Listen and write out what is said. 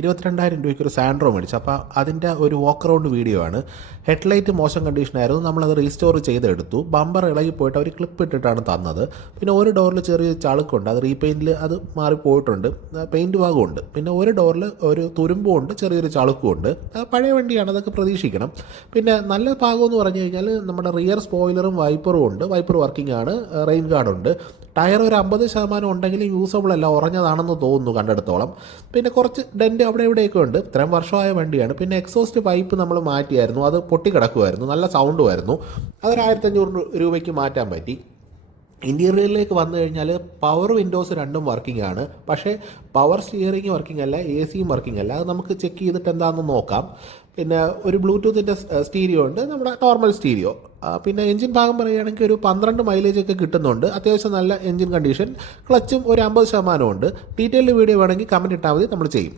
22,000 രൂപയ്ക്ക് ഒരു സാൻഡ്രോ മേടിച്ചു. അപ്പോൾ അതിൻ്റെ ഒരു വാക്ക് അറൗണ്ട് വീഡിയോ ആണ്. ഹെഡ്ലൈറ്റ് മോശം കണ്ടീഷനായിരുന്നു, നമ്മളത് റീസ്റ്റോർ ചെയ്തെടുത്തു. ബമ്പർ ഇളകി പോയിട്ട് അവർ ക്ലിപ്പ് ഇട്ടിട്ടാണ് തന്നത്. പിന്നെ ഒരു ഡോറിൽ ചെറിയൊരു ചളുക്കുണ്ട്, അത് റീപെയിൻറ്റിൽ അത് മാറിപ്പോയിട്ടുണ്ട്, പെയിൻറ്റ് ഭാഗമുണ്ട്. പിന്നെ ഒരു ഡോറിൽ ഒരു തുരുമ്പുമുണ്ട്, ചെറിയൊരു ചളുക്കുമുണ്ട്. പഴയ വണ്ടിയാണ്, അതൊക്കെ പ്രതീക്ഷിക്കണം. പിന്നെ നല്ല ഭാഗമെന്ന് പറഞ്ഞു കഴിഞ്ഞാൽ നമ്മുടെ റിയർ സ്പോയിലറും വൈപ്പറും ഉണ്ട്, വൈപ്പർ വർക്കിംഗ് ആണ്, റെയിൻ ഗാർഡുണ്ട്. ടയർ ഒരു 50% ഉണ്ടെങ്കിലും യൂസബിൾ അല്ല, ഉറഞ്ഞതാണെന്ന് തോന്നുന്നു കണ്ടെടുത്തോളം. പിന്നെ കുറച്ച് ഡെൻറ്റ് അവിടെ ഇവിടെയൊക്കെ ഉണ്ട്. ഇത്രയും വർഷമായ വണ്ടിയാണ്. പിന്നെ എക്സോസ്റ്റ് പൈപ്പ് നമ്മൾ മാറ്റിയായിരുന്നു, അത് പൊട്ടിക്കിടക്കുമായിരുന്നു, നല്ല സൗണ്ടുമായിരുന്നു. അതൊരു 1,500 രൂപയ്ക്ക് മാറ്റാൻ പറ്റി. ഇൻറ്റീരിയറിലേക്ക് വന്നു കഴിഞ്ഞാൽ പവർ വിൻഡോസ് രണ്ടും വർക്കിംഗ് ആണ്, പക്ഷേ പവർ സ്റ്റിയറിംഗ് വർക്കിംഗ് അല്ല, എ സിയും വർക്കിംഗ് അല്ല. അത് നമുക്ക് ചെക്ക് ചെയ്തിട്ട് എന്താണെന്ന് നോക്കാം. പിന്നെ ഒരു ബ്ലൂടൂത്തിൻ്റെ സ്റ്റീരിയോ ഉണ്ട്, നമ്മുടെ നോർമൽ സ്റ്റീരിയോ. പിന്നെ എഞ്ചിൻ ഭാഗം പറയുകയാണെങ്കിൽ ഒരു 12 മൈലേജ് ഒക്കെ കിട്ടുന്നുണ്ട്, അത്യാവശ്യം നല്ല എഞ്ചിൻ കണ്ടീഷൻ. ക്ലച്ചും ഒരു 50% ഉണ്ട്. ഡീറ്റെയിൽഡ് വീഡിയോ വേണമെങ്കിൽ കമൻറ്റ് ഇട്ടാൽ മതി, നമ്മൾ ചെയ്യും.